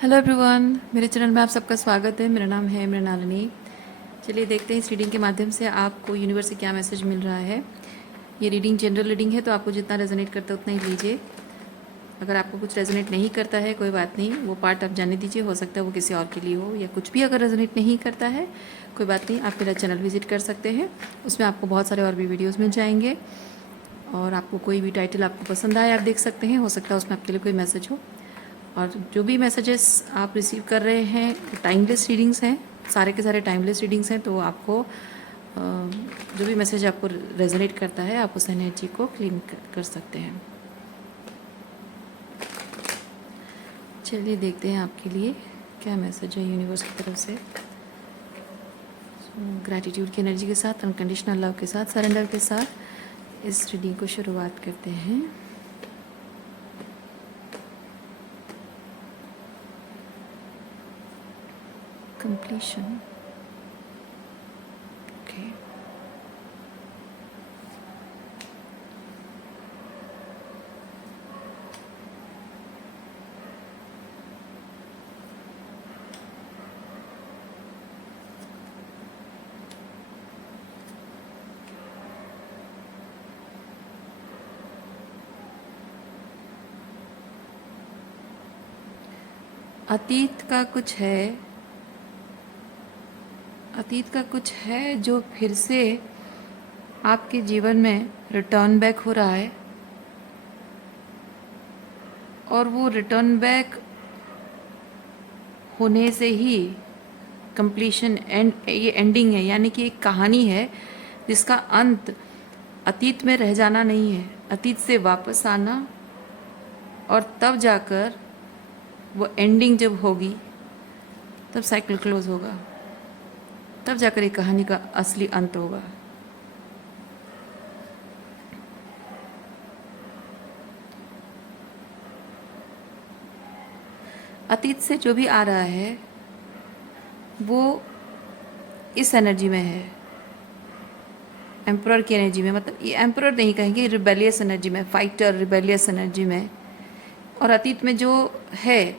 Hello everyone, मेरे channel में आप सबका स्वागत है। मेरा नाम है मृणालिनी। चलिए देखते हैं इस रीडिंग के माध्यम से आपको यूनिवर्स से क्या मैसेज मिल रहा है। ये रीडिंग जनरल रीडिंग है, तो आपको जितना रेजोनेट करता है उतना ही लीजिए। अगर आपको कुछ रेजोनेट नहीं करता है कोई बात नहीं, वो पार्ट आप जाने दीजिए, हो सकता है वो किसी और के लिए हो। या कुछ भी अगर रेजोनेट नहीं करता है कोई बात नहीं, आप मेरा चैनल विजिट कर सकते हैं। उसमें आपको बहुत सारे और भी वीडियोज़ मिल जाएंगे और आपको कोई भी टाइटल आपको पसंद आए आप देख सकते हैं। हो सकता है उसमें आपके लिए कोई मैसेज हो। और जो भी मैसेजेस आप रिसीव कर रहे हैं टाइमलेस रीडिंग्स हैं, सारे के सारे टाइमलेस रीडिंग्स हैं। तो आपको जो भी मैसेज आपको रेजोनेट करता है आप उस एनर्जी को क्लीन कर सकते हैं। चलिए देखते हैं आपके लिए क्या मैसेज है यूनिवर्स की तरफ से। ग्रैटिट्यूड की एनर्जी के साथ, अनकंडीशनल लव के साथ, सरेंडर के साथ इस रीडिंग को शुरुआत करते हैं। कंप्लीशन। ओके, अतीत का कुछ है, अतीत का कुछ है जो फिर से आपके जीवन में रिटर्न बैक हो रहा है। और वो रिटर्न बैक होने से ही कंप्लीशन एंड, ये एंडिंग है, यानी कि एक कहानी है जिसका अंत अतीत में रह जाना नहीं है। अतीत से वापस आना और तब जाकर वो एंडिंग जब होगी तब साइकिल क्लोज होगा, तब जाकर एक कहानी का असली अंत होगा। अतीत से जो भी आ रहा है वो इस एनर्जी में है, एम्परर की एनर्जी में। मतलब ये एम्परर नहीं कहेंगे, रिबेलियस एनर्जी में, फाइटर रिबेलियस एनर्जी में। और अतीत में जो है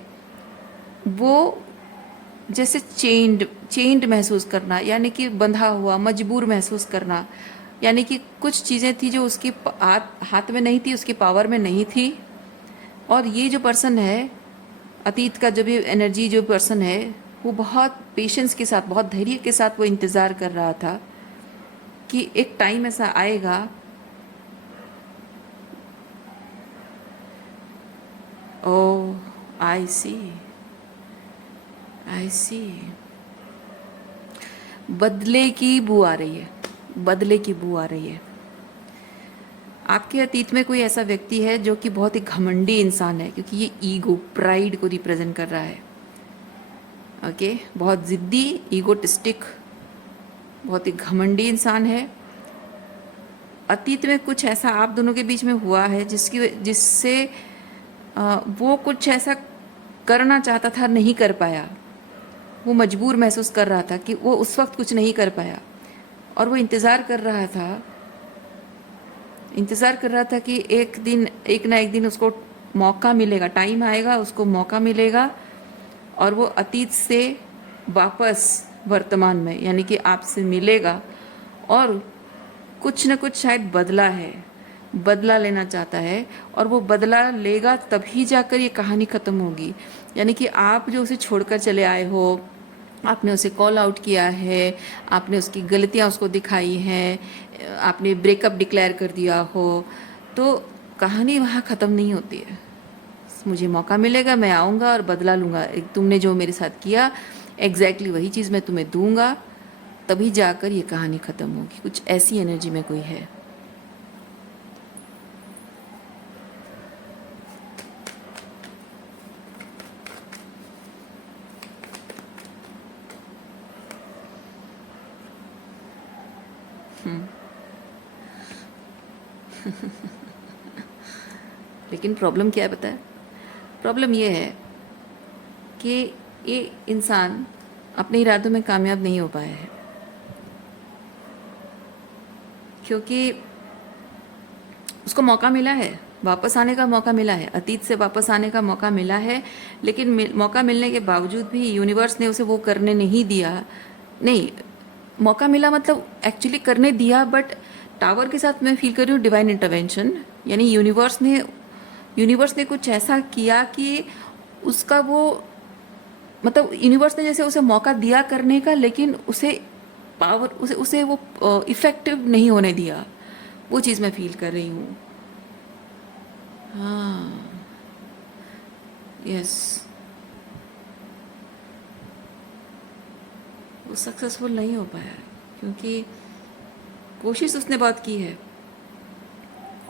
वो जैसे चेंड महसूस करना, यानी कि बंधा हुआ, मजबूर महसूस करना। यानी कि कुछ चीज़ें थी जो उसके हाथ में नहीं थी, उसकी पावर में नहीं थी। और ये जो पर्सन है, अतीत का जो भी एनर्जी, जो पर्सन है, वो बहुत पेशेंस के साथ, बहुत धैर्य के साथ वो इंतज़ार कर रहा था कि एक टाइम ऐसा आएगा। ओ, आई सी, आई सी। बदले की बू आ रही है, बदले की बू आ रही है। आपके अतीत में कोई ऐसा व्यक्ति है जो कि बहुत ही घमंडी इंसान है, क्योंकि ये ईगो, प्राइड को रिप्रेजेंट कर रहा है। ओके, बहुत ज़िद्दी, ईगोटिस्टिक, बहुत ही घमंडी इंसान है। अतीत में कुछ ऐसा आप दोनों के बीच में हुआ है जिससे वो कुछ ऐसा करना चाहता था, नहीं कर पाया। वो मजबूर महसूस कर रहा था कि वो उस वक्त कुछ नहीं कर पाया। और वो इंतज़ार कर रहा था, इंतज़ार कर रहा था कि एक दिन, एक ना एक दिन उसको मौका मिलेगा, टाइम आएगा, उसको मौका मिलेगा और वो अतीत से वापस वर्तमान में, यानी कि आपसे मिलेगा और कुछ न कुछ शायद बदला है, बदला लेना चाहता है। और वो बदला लेगा तभी जाकर ये कहानी ख़त्म होगी। यानी कि आप जो उसे छोड़कर चले आए हो, आपने उसे कॉल आउट किया है, आपने उसकी गलतियाँ उसको दिखाई हैं, आपने ब्रेकअप डिक्लेयर कर दिया हो, तो कहानी वहाँ ख़त्म नहीं होती है। मुझे मौका मिलेगा, मैं आऊँगा और बदला लूँगा। तुमने जो मेरे साथ किया एग्जैक्टली वही चीज़ मैं तुम्हें दूँगा, तभी जाकर ये कहानी ख़त्म होगी। कुछ ऐसी एनर्जी में कोई है। लेकिन प्रॉब्लम क्या है पता है? प्रॉब्लम ये है कि ये इंसान अपने इरादों में कामयाब नहीं हो पाया है, क्योंकि उसको मौका मिला है, वापस आने का मौका मिला है, अतीत से वापस आने का मौका मिला है, लेकिन मौका मिलने के बावजूद भी यूनिवर्स ने उसे वो करने नहीं दिया। नहीं, मौका मिला मतलब एक्चुअली करने दिया, बट टावर के साथ मैं फील कर रही हूँ डिवाइन इंटरवेंशन, यानी यूनिवर्स ने कुछ ऐसा किया कि उसका वो, मतलब यूनिवर्स ने जैसे उसे मौका दिया करने का, लेकिन उसे पावर, उसे वो इफेक्टिव नहीं होने दिया। वो चीज़ मैं फील कर रही हूँ। हाँ, यस, वो सक्सेसफुल नहीं हो पाया क्योंकि कोशिश उसने बहुत की है,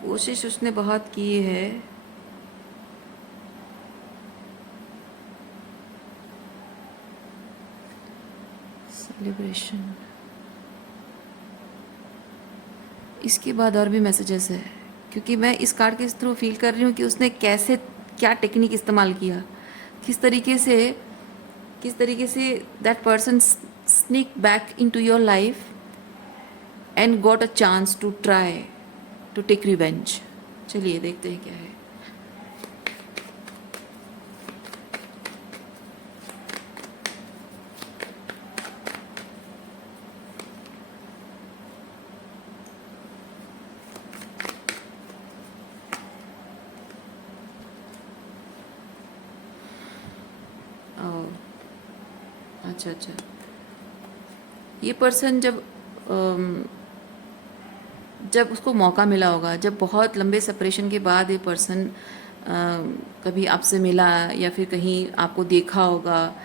कोशिश उसने बहुत की है। सेलिब्रेशन, इसके बाद और भी मैसेजेस है, क्योंकि मैं इस कार्ड के थ्रू फील कर रही हूँ कि उसने कैसे, क्या टेक्निक इस्तेमाल किया, किस तरीके से that person sneak back into your life and got a chance to try to take revenge. चलिए देखते हैं क्या है। ओह, अच्छा अच्छा, ये पर्सन जब उसको मौका मिला होगा, जब बहुत लंबे सेपरेशन के बाद ये पर्सन कभी आपसे मिला या फिर कहीं आपको देखा होगा,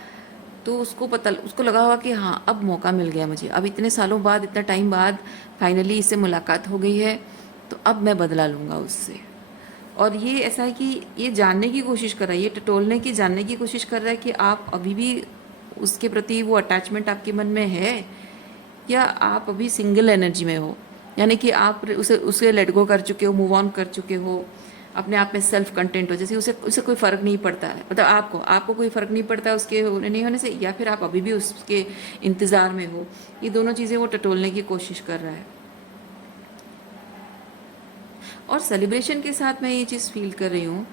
तो उसको लगा होगा कि हाँ अब मौका मिल गया मुझे, अब इतने सालों बाद, इतना टाइम बाद फाइनली इससे मुलाकात हो गई है, तो अब मैं बदला लूँगा उससे। और ये ऐसा है कि ये जानने की कोशिश कर रहा है, ये टटोलने की, जानने की कोशिश कर रहा है कि आप अभी भी उसके प्रति वो अटैचमेंट आपके मन में है, या आप अभी सिंगल एनर्जी में हो, यानी कि आप उसे लेट गो कर चुके हो, मूव ऑन कर चुके हो, अपने आप में सेल्फ कंटेंट हो, जैसे उसे कोई फ़र्क नहीं पड़ता है, मतलब आपको कोई फ़र्क नहीं पड़ता है उसके होने नहीं होने से, या फिर आप अभी भी उसके इंतज़ार में हो। ये दोनों चीज़ें वो टटोलने की कोशिश कर रहा है। और सेलिब्रेशन के साथ मैं ये चीज़ फील कर रही हूँ,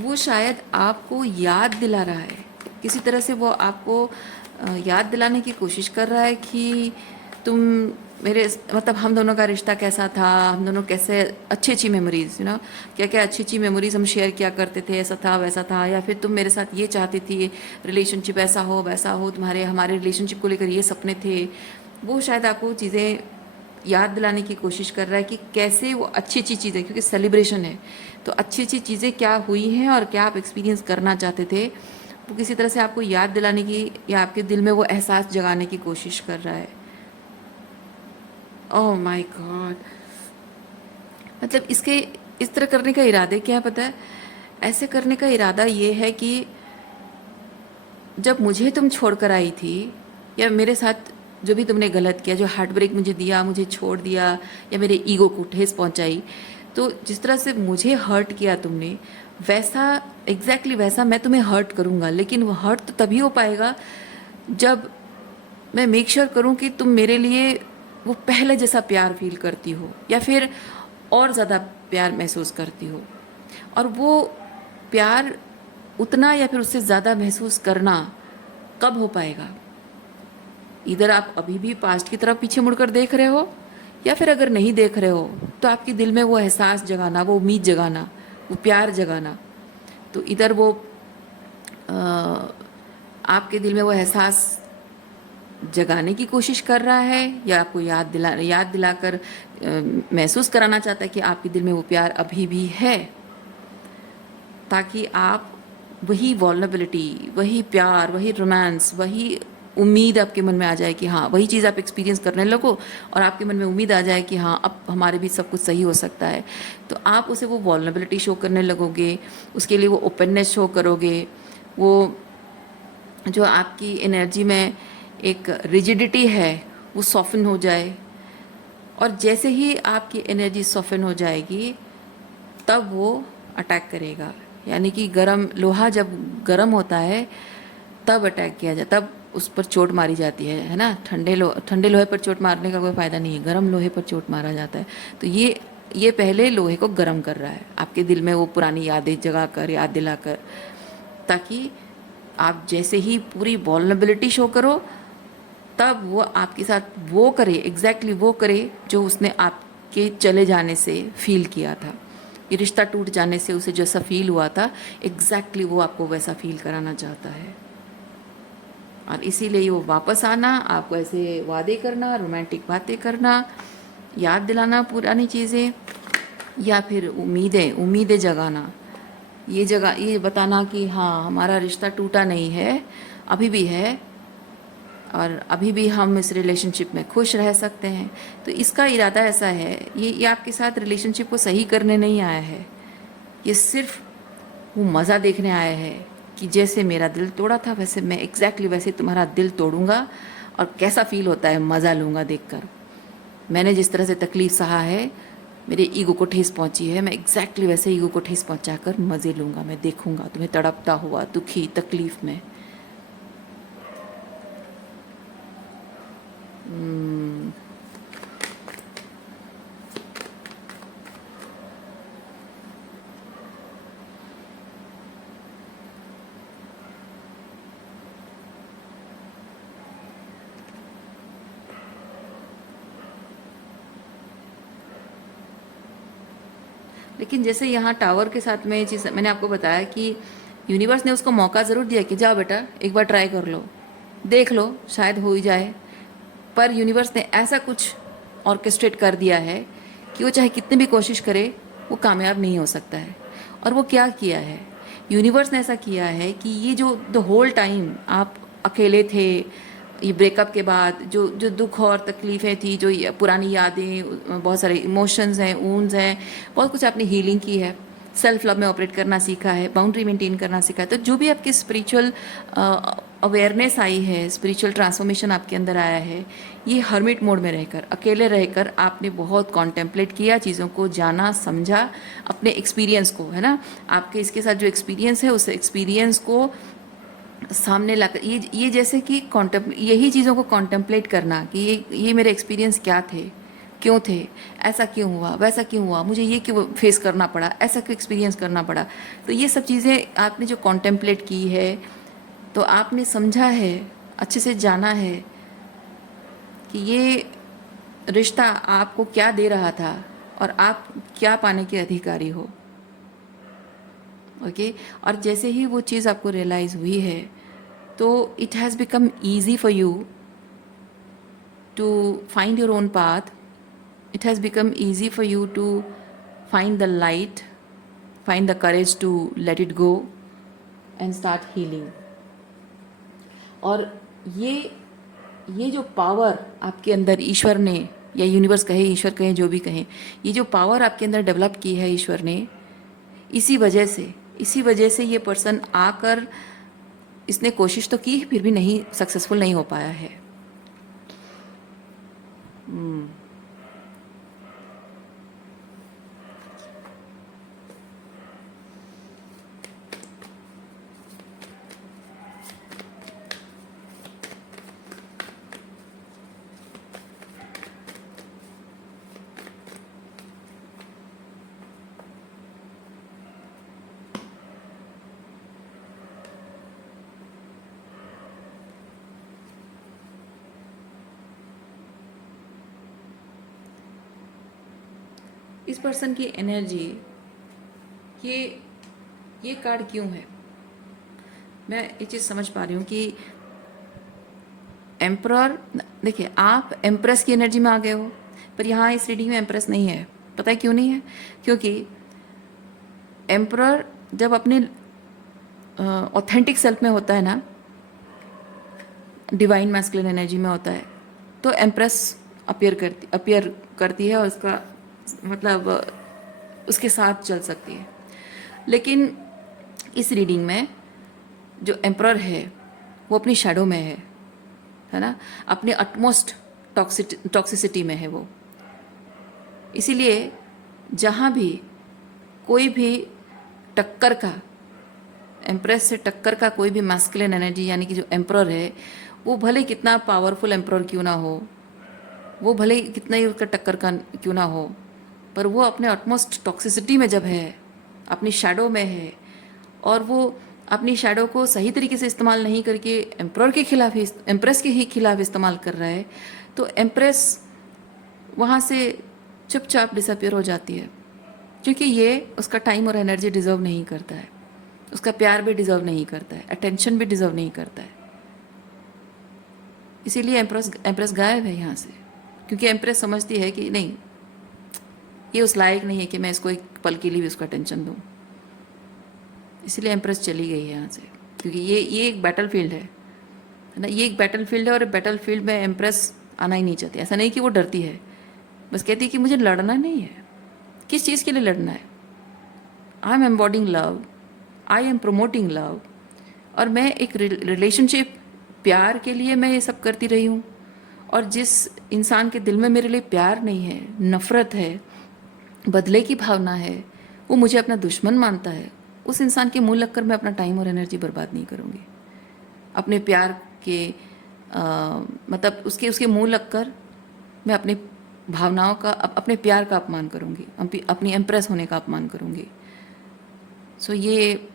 वो शायद आपको याद दिला रहा है, किसी तरह से वो आपको याद दिलाने की कोशिश कर रहा है कि तुम मेरे, मतलब हम दोनों का रिश्ता कैसा था, हम दोनों कैसे अच्छी अच्छी मेमोरीज, क्या क्या अच्छी अच्छी मेमोरीज हम शेयर किया करते थे, ऐसा था वैसा था, या फिर तुम मेरे साथ ये चाहती थी रिलेशनशिप ऐसा हो वैसा हो, तुम्हारे हमारे रिलेशनशिप को लेकर ये सपने थे। वो शायद आपको चीज़ें याद दिलाने की कोशिश कर रहा है कि कैसे वो अच्छी अच्छी चीज़ें, क्योंकि सेलिब्रेशन है तो अच्छी अच्छी चीज़ें क्या हुई हैं और क्या आप एक्सपीरियंस करना चाहते थे, वो किसी तरह से आपको याद दिलाने की या आपके दिल में वो एहसास जगाने की कोशिश कर रहा है। ओह माय गॉड, मतलब इसके इस तरह करने का इरादे क्या है पता है? ऐसे करने का इरादा ये है कि जब मुझे तुम छोड़कर आई थी, या मेरे साथ जो भी तुमने गलत किया, जो हार्ट ब्रेक मुझे दिया, मुझे छोड़ दिया, या मेरे ईगो को ठेस पहुंचाई, तो जिस तरह से मुझे हर्ट किया तुमने, वैसा एग्जैक्टली वैसा मैं तुम्हें हर्ट करूँगा। लेकिन वो हर्ट तो तभी हो पाएगा जब मैं मेक श्योर करूँ कि तुम मेरे लिए वो पहले जैसा प्यार फील करती हो, या फिर और ज़्यादा प्यार महसूस करती हो। और वो प्यार उतना या फिर उससे ज़्यादा महसूस करना कब हो पाएगा? इधर आप अभी भी पास्ट की तरफ पीछे मुड़कर देख रहे हो, या फिर अगर नहीं देख रहे हो तो आपके दिल में वो एहसास जगाना, वो उम्मीद जगाना, वो प्यार जगाना। तो इधर वो आपके दिल में वो एहसास जगाने की कोशिश कर रहा है, या आपको याद दिलाकर महसूस कराना चाहता है कि आपके दिल में वो प्यार अभी भी है, ताकि आप वही वॉल्नरेबिलिटी, वही प्यार, वही रोमांस, वही उम्मीद आपके मन में आ जाए कि हाँ वही चीज़ आप एक्सपीरियंस करने लगो, और आपके मन में उम्मीद आ जाए कि हाँ अब हमारे बीच सब कुछ सही हो सकता है। तो आप उसे वो वॉल्नरेबिलिटी शो करने लगोगे, उसके लिए वो ओपननेस शो करोगे, वो जो आपकी एनर्जी में एक रिजिडिटी है वो सॉफ्टन हो जाए। और जैसे ही आपकी एनर्जी सॉफ्टन हो जाएगी तब वो अटैक करेगा, यानी कि गरम लोहा जब गरम होता है तब अटैक किया जाता, तब उस पर चोट मारी जाती है ना। ठंडे लोहे पर चोट मारने का कोई फ़ायदा नहीं है, गरम लोहे पर चोट मारा जाता है। तो ये ये पहले लोहे को गर्म कर रहा है आपके दिल में, वो पुरानी यादें जगा कर, याद दिलाकर, ताकि आप जैसे ही पूरी वॉल्नरेबिलिटी शो करो तब वो आपके साथ वो करे, एग्जैक्टली वो करे जो उसने आपके चले जाने से फील किया था। ये रिश्ता टूट जाने से उसे जैसा फील हुआ था, एग्जैक्टली वो आपको वैसा फील कराना चाहता है। और इसीलिए वो वापस आना, आपको ऐसे वादे करना, रोमांटिक बातें करना, याद दिलाना पुरानी चीज़ें, या फिर उम्मीदें जगाना, ये बताना कि हाँ हमारा रिश्ता टूटा नहीं है, अभी भी है, और अभी भी हम इस रिलेशनशिप में खुश रह सकते हैं। तो इसका इरादा ऐसा है, ये आपके साथ रिलेशनशिप को सही करने नहीं आया है, ये सिर्फ वो मज़ा देखने आया है कि जैसे मेरा दिल तोड़ा था वैसे मैं एग्जैक्टली वैसे तुम्हारा दिल तोड़ूंगा, और कैसा फील होता है मज़ा लूँगा देखकर। मैंने जिस तरह से तकलीफ़ सहा है, मेरे ईगो को ठेस पहुंची है, मैं एग्जैक्टली वैसे ईगो को ठेस पहुंचाकर मज़े लूँगा। मैं देखूंगा तुम्हें तड़पता हुआ, दुखी, तकलीफ़ में। लेकिन जैसे यहाँ टावर के साथ में चीज़ मैंने आपको बताया कि यूनिवर्स ने उसको मौका ज़रूर दिया कि जाओ बेटा एक बार ट्राई कर लो, देख लो, शायद हो ही जाए। पर यूनिवर्स ने ऐसा कुछ ऑर्केस्ट्रेट कर दिया है कि वो चाहे कितनी भी कोशिश करे वो कामयाब नहीं हो सकता है। और वो क्या किया है, यूनिवर्स ने ऐसा किया है कि ये जो द होल टाइम आप अकेले थे, ये ब्रेकअप के बाद जो जो दुख और तकलीफ़ें थी, जो पुरानी यादें, बहुत सारे इमोशंस हैं, ऊन्स हैं, बहुत कुछ आपने हीलिंग की है, सेल्फ लव में ऑपरेट करना सीखा है, बाउंड्री मेंटेन करना सीखा है। तो जो भी आपकी स्पिरिचुअल अवेयरनेस आई है, स्पिरिचुअल ट्रांसफॉर्मेशन आपके अंदर आया है, ये हर्मिट मोड में रहकर, अकेले रहकर आपने बहुत कॉन्टेम्पलेट किया, चीज़ों को जाना, समझा, अपने एक्सपीरियंस को, है ना, आपके इसके साथ जो एक्सपीरियंस है उस एक्सपीरियंस को सामने लाकर, ये जैसे कि यही चीज़ों को कॉन्टेम्पलेट करना कि ये मेरे एक्सपीरियंस क्या थे, क्यों थे, ऐसा क्यों हुआ, वैसा क्यों हुआ, मुझे ये क्यों फेस करना पड़ा, ऐसा क्यों एक्सपीरियंस करना पड़ा। तो ये सब चीज़ें आपने जो कॉन्टेम्पलेट की है, तो आपने समझा है, अच्छे से जाना है कि ये रिश्ता आपको क्या दे रहा था और आप क्या पाने के अधिकारी हो। ओके और जैसे ही वो चीज़ आपको रियलाइज़ हुई है, तो it has become easy for you to find your own path, it has become easy for you to find the light, find the courage to let it go and start healing. और ये जो power आपके अंदर ईश्वर ने, या universe कहे, ईश्वर कहें, जो भी कहें, ये जो पावर आपके अंदर डेवलप की है ईश्वर ने, इसी वजह से ये पर्सन आकर, इसने कोशिश तो की फिर भी नहीं, सक्सेसफुल नहीं हो पाया है। इस पर्सन की एनर्जी, ये कार्ड क्यों है, मैं ये चीज़ समझ पा रही हूँ कि एम्परर, देखिए आप एम्प्रेस की एनर्जी में आ गए हो, पर यहाँ इस रीडिंग में एम्प्रेस नहीं है। पता है क्यों नहीं है? क्योंकि एम्परर जब अपने ऑथेंटिक सेल्फ में होता है ना, डिवाइन मैस्कुलिन एनर्जी में होता है, तो एम्प्रेस अपियर करती है और उसका मतलब उसके साथ चल सकती है। लेकिन इस रीडिंग में जो एम्परर है वो अपनी शैडो में है ना, अपने अटमोस्ट टॉक्सिसिटी में है वो। इसीलिए जहाँ भी कोई भी टक्कर का, एम्प्रेस से टक्कर का कोई भी मैस्कुलिन एनर्जी, यानी कि जो एम्परर है, वो भले कितना पावरफुल एम्परर क्यों ना हो, वो भले कितना ही उसका टक्कर का क्यों ना हो, पर वो अपने ऑटमोस्ट टॉक्सिसिटी में जब है, अपनी शैडो में है, और वो अपनी शैडो को सही तरीके से इस्तेमाल नहीं करके एम्प्रर के खिलाफ ही, एम्प्रेस के ही खिलाफ इस्तेमाल कर रहा है, तो एम्प्रेस वहाँ से चुपचाप डिसअपियर हो जाती है, क्योंकि ये उसका टाइम और एनर्जी डिज़र्व नहीं करता है, उसका प्यार भी डिज़र्व नहीं करता है, अटेंशन भी डिज़र्व नहीं करता है। इसीलिए एम्प्रेस गायब है यहाँ से, क्योंकि एम्प्रेस समझती है कि नहीं, ये उस लायक नहीं है कि मैं इसको एक पल के लिए भी उसको अटेंशन दूँ। इसीलिए एम्प्रेस चली गई है यहाँ से, क्योंकि ये एक बैटल फील्ड है ना, ये एक बैटल फील्ड है, और बैटल फील्ड में एम्प्रेस आना ही नहीं चाहती। ऐसा नहीं कि वो डरती है, बस कहती है कि मुझे लड़ना नहीं है। किस चीज़ के लिए लड़ना है? I am embodying love, I am promoting love, और मैं एक रिलेशनशिप, प्यार के लिए मैं ये सब करती रही हूँ। और जिस इंसान के दिल में मेरे लिए प्यार नहीं है, नफ़रत है, बदले की भावना है, वो मुझे अपना दुश्मन मानता है, उस इंसान के मुंह लगकर मैं अपना टाइम और एनर्जी बर्बाद नहीं करूँगी। अपने प्यार के मतलब उसके मुंह लगकर मैं अपनी भावनाओं का, अपने प्यार का अपमान करूँगी, अपनी एम्प्रेस होने का अपमान करूँगी। सो ये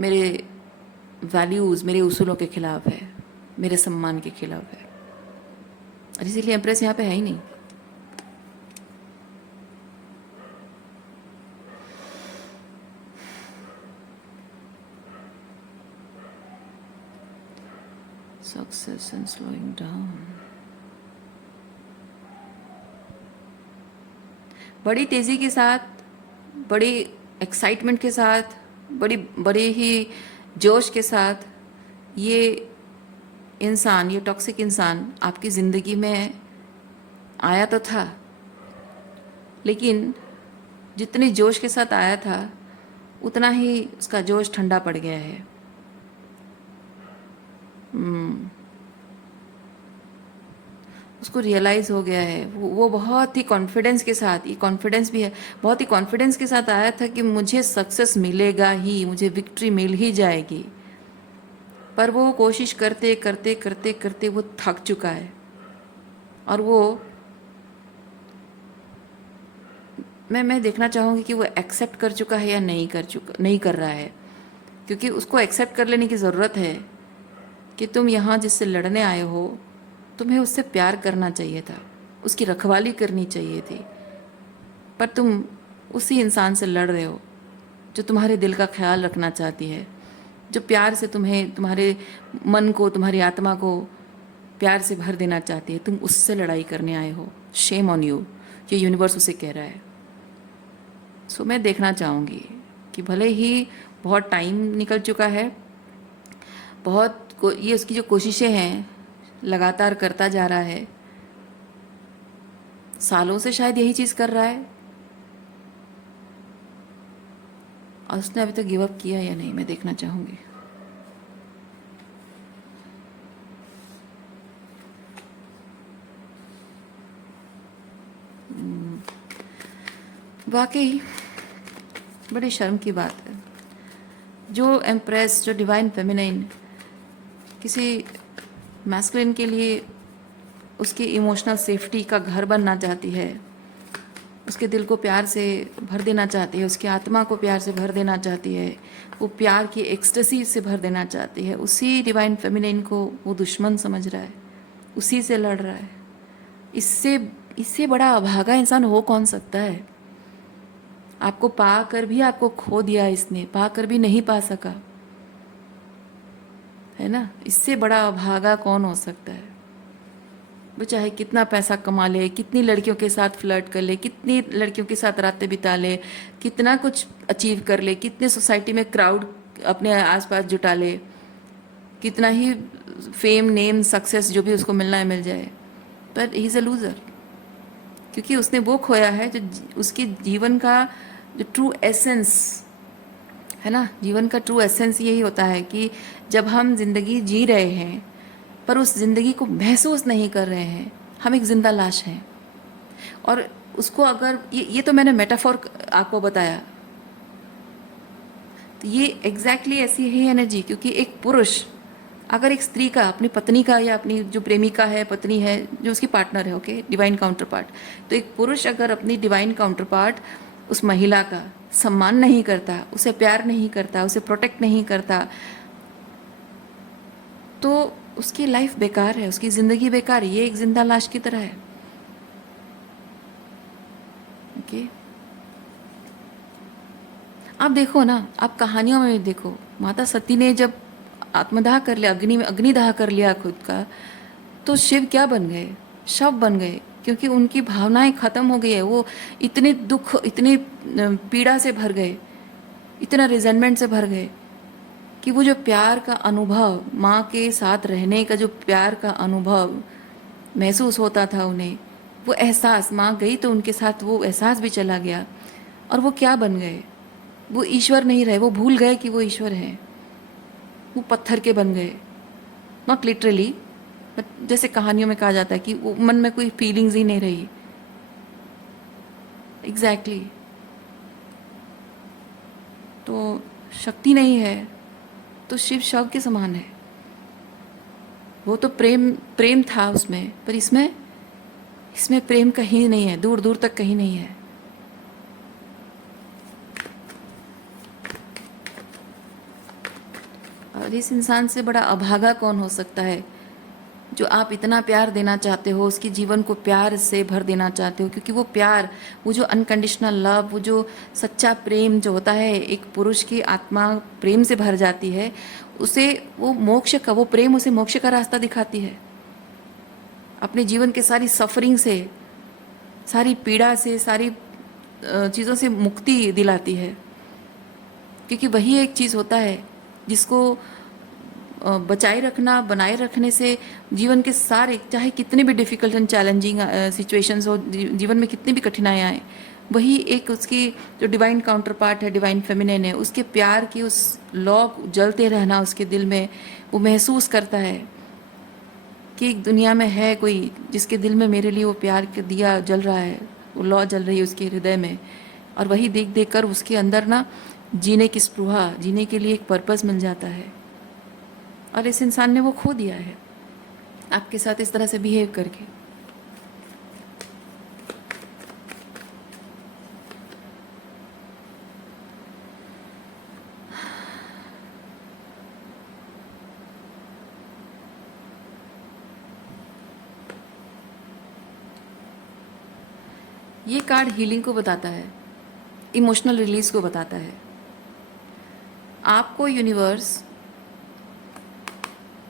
मेरे वैल्यूज़, मेरे उसूलों के खिलाफ है, मेरे सम्मान के खिलाफ है, और इसीलिए एम्प्रेस यहाँ पे है ही नहीं। Success and slowing down. बड़ी तेज़ी के साथ, बड़ी एक्साइटमेंट के साथ, बड़े ही जोश के साथ ये इंसान, ये टॉक्सिक इंसान आपकी ज़िंदगी में आया तो था, लेकिन जितने जोश के साथ आया था उतना ही उसका जोश ठंडा पड़ गया है। उसको रियलाइज़ हो गया है, वो बहुत ही कॉन्फिडेंस के साथ, ये कॉन्फिडेंस भी है, बहुत ही कॉन्फिडेंस के साथ आया था कि मुझे सक्सेस मिलेगा ही, मुझे विक्ट्री मिल ही जाएगी। पर वो कोशिश करते करते करते करते वो थक चुका है, और वो मैं देखना चाहूँगी कि वो एक्सेप्ट कर चुका है या नहीं कर रहा है, क्योंकि उसको एक्सेप्ट कर लेने की ज़रूरत है कि तुम यहाँ जिससे लड़ने आए हो, तुम्हें उससे प्यार करना चाहिए था, उसकी रखवाली करनी चाहिए थी, पर तुम उसी इंसान से लड़ रहे हो जो तुम्हारे दिल का ख्याल रखना चाहती है, जो प्यार से तुम्हें, तुम्हारे मन को, तुम्हारी आत्मा को प्यार से भर देना चाहती है। तुम उससे लड़ाई करने आए हो। शेम ऑन यू, ये यूनिवर्स उसे कह रहा है। सो मैं देखना चाहूँगी कि भले ही बहुत टाइम निकल चुका है, ये उसकी जो कोशिशें हैं लगातार करता जा रहा है, सालों से शायद यही चीज़ कर रहा है, और उसने अभी तक गिव अप किया या नहीं, मैं देखना चाहूँगी। वाकई बड़ी शर्म की बात है, जो एम्प्रेस, जो डिवाइन फेमिनाइन किसी मैस्कुलिन के लिए उसकी इमोशनल सेफ्टी का घर बनना चाहती है, उसके दिल को प्यार से भर देना चाहती है, उसकी आत्मा को प्यार से भर देना चाहती है, वो प्यार की एक्सटेसी से भर देना चाहती है, उसी डिवाइन फेमिनाइन को वो दुश्मन समझ रहा है, उसी से लड़ रहा है। इससे बड़ा अभागा इंसान हो कौन सकता है? आपको पा कर भी आपको खो दिया, इसने पा कर भी नहीं पा सका, है ना? इससे बड़ा अभागा कौन हो सकता है? वो चाहे कितना पैसा कमा ले, कितनी लड़कियों के साथ फ्लर्ट कर ले, कितनी लड़कियों के साथ रातें बिता ले, कितना कुछ अचीव कर ले, कितने सोसाइटी में क्राउड अपने आसपास जुटा ले, कितना ही फेम, नेम, सक्सेस जो भी उसको मिलना है मिल जाए, पर ही इज़ अ लूज़र, क्योंकि उसने वो खोया है जो उसके जीवन का जो ट्रू एसेंस है ना। जीवन का ट्रू एसेंस यही होता है कि जब हम जिंदगी जी रहे हैं पर उस जिंदगी को महसूस नहीं कर रहे हैं, हम एक जिंदा लाश हैं। और उसको अगर ये तो मैंने मेटाफोर आपको बताया, तो ये एग्जैक्टली ऐसी ही एनर्जी, क्योंकि एक पुरुष अगर एक स्त्री का अपनी पत्नी का या अपनी जो प्रेमिका है, पत्नी है, जो उसकी पार्टनर है, ओके, डिवाइन काउंटर पार्ट, तो एक पुरुष अगर अपनी डिवाइन काउंटर पार्ट उस महिला का सम्मान नहीं करता, उसे प्यार नहीं करता, उसे प्रोटेक्ट नहीं करता, तो उसकी लाइफ बेकार है, उसकी ज़िंदगी बेकार है। ये एक जिंदा लाश की तरह है। ओके, आप देखो ना, आप कहानियों में भी देखो, माता सती ने जब आत्मदाह कर लिया, अग्निदाह कर लिया खुद का, तो शिव क्या बन गए? शव बन गए, क्योंकि उनकी भावनाएं खत्म हो गई है। वो इतने दुख, इतनी पीड़ा से भर गए, इतना रिजेंटमेंट से भर गए कि वो जो प्यार का अनुभव, माँ के साथ रहने का जो प्यार का अनुभव महसूस होता था उन्हें, वो एहसास, माँ गई तो उनके साथ वो एहसास भी चला गया, और वो क्या बन गए? वो ईश्वर नहीं रहे, वो भूल गए कि वो ईश्वर हैं। वो पत्थर के बन गए, नॉट लिटरली, बट जैसे कहानियों में कहा जाता है कि वो मन में कोई फीलिंग्स ही नहीं रही। एग्जैक्टली तो शक्ति नहीं है, तो शिव शव के समान है। वो तो प्रेम प्रेम था उसमें, पर इसमें प्रेम कहीं नहीं है, दूर दूर तक कहीं नहीं है। और इस इंसान से बड़ा अभागा कौन हो सकता है, जो आप इतना प्यार देना चाहते हो, उसके जीवन को प्यार से भर देना चाहते हो, क्योंकि वो प्यार, वो जो अनकंडीशनल लव, वो जो सच्चा प्रेम जो होता है, एक पुरुष की आत्मा प्रेम से भर जाती है, उसे वो मोक्ष का, वो प्रेम उसे मोक्ष का रास्ता दिखाती है। अपने जीवन के सारी सफरिंग से, सारी पीड़ा से, सारी चीज़ों से मुक्ति दिलाती है, क्योंकि वही एक चीज़ होता है जिसको बचाए रखना, बनाए रखने से जीवन के सारे, चाहे कितने भी डिफ़िकल्ट एंड चैलेंजिंग सिचुएशंस हो, जीवन में कितनी भी कठिनाइयाँ आए, वही एक उसकी जो डिवाइन काउंटर पार्ट है, डिवाइन फेमिनिन है, उसके प्यार की उस लौ जलते रहना उसके दिल में, वो महसूस करता है कि एक दुनिया में है कोई जिसके दिल में मेरे लिए वो प्यार का दिया जल रहा है, वो लौ जल रही है उसके हृदय में, और वही देख देख कर उसके अंदर ना जीने की स्पृहा, जीने के लिए एक पर्पस मिल जाता है। और इस इंसान ने वो खो दिया है आपके साथ इस तरह से बिहेव करके। ये कार्ड हीलिंग को बताता है, इमोशनल रिलीज को बताता है। आपको यूनिवर्स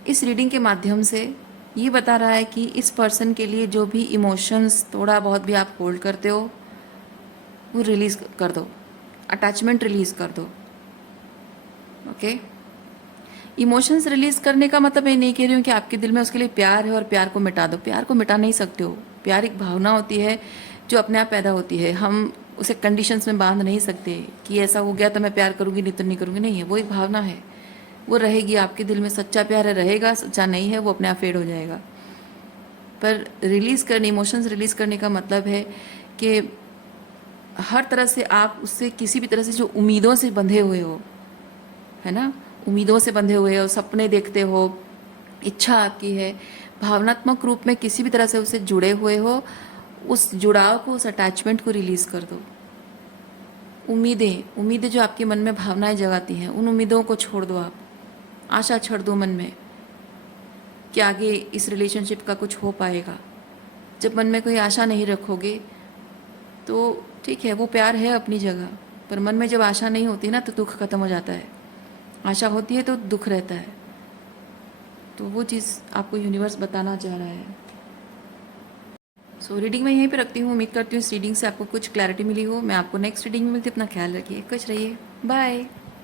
इस रीडिंग के माध्यम से ये बता रहा है कि इस पर्सन के लिए जो भी इमोशंस थोड़ा बहुत भी आप होल्ड करते हो, वो रिलीज़ कर दो, अटैचमेंट रिलीज़ कर दो। ओके, इमोशंस रिलीज़ करने का मतलब ये नहीं कह रही हूँ कि आपके दिल में उसके लिए प्यार है और प्यार को मिटा दो। प्यार को मिटा नहीं सकते हो। प्यार एक भावना होती है जो अपने आप पैदा होती है। हम उसे कंडीशंस में बांध नहीं सकते कि ऐसा हो गया तो मैं प्यार करूँगी, नहीं तो नहीं करूँगी। नहीं है, वो एक भावना है, वो रहेगी आपके दिल में। सच्चा प्यार है रहेगा, सच्चा नहीं है वो अपने आप फेड हो जाएगा। पर रिलीज़ करने, इमोशंस रिलीज़ करने का मतलब है कि हर तरह से आप उससे किसी भी तरह से जो उम्मीदों से बंधे हुए हो, है ना, उम्मीदों से बंधे हुए हो, सपने देखते हो, इच्छा आपकी है, भावनात्मक रूप में किसी भी तरह से उससे जुड़े हुए हो, उस जुड़ाव को, उस अटैचमेंट को रिलीज़ कर दो। उम्मीदें जो आपके मन में भावनाएं जगाती हैं, उन उम्मीदों को छोड़ दो। आप आशा छोड़ दो मन में कि आगे इस रिलेशनशिप का कुछ हो पाएगा। जब मन में कोई आशा नहीं रखोगे तो ठीक है, वो प्यार है अपनी जगह, पर मन में जब आशा नहीं होती ना तो दुख खत्म हो जाता है। आशा होती है तो दुख रहता है। तो वो चीज़ आपको यूनिवर्स बताना चाह रहा है। सो रीडिंग मैं यहीं पे रखती हूँ। उम्मीद करती हूँ इस रीडिंग से आपको कुछ क्लैरिटी मिली हो। मैं आपको नेक्स्ट रीडिंग में मिलती हूँ। अपना ख्याल रखिए, खुश रहिए, बाय।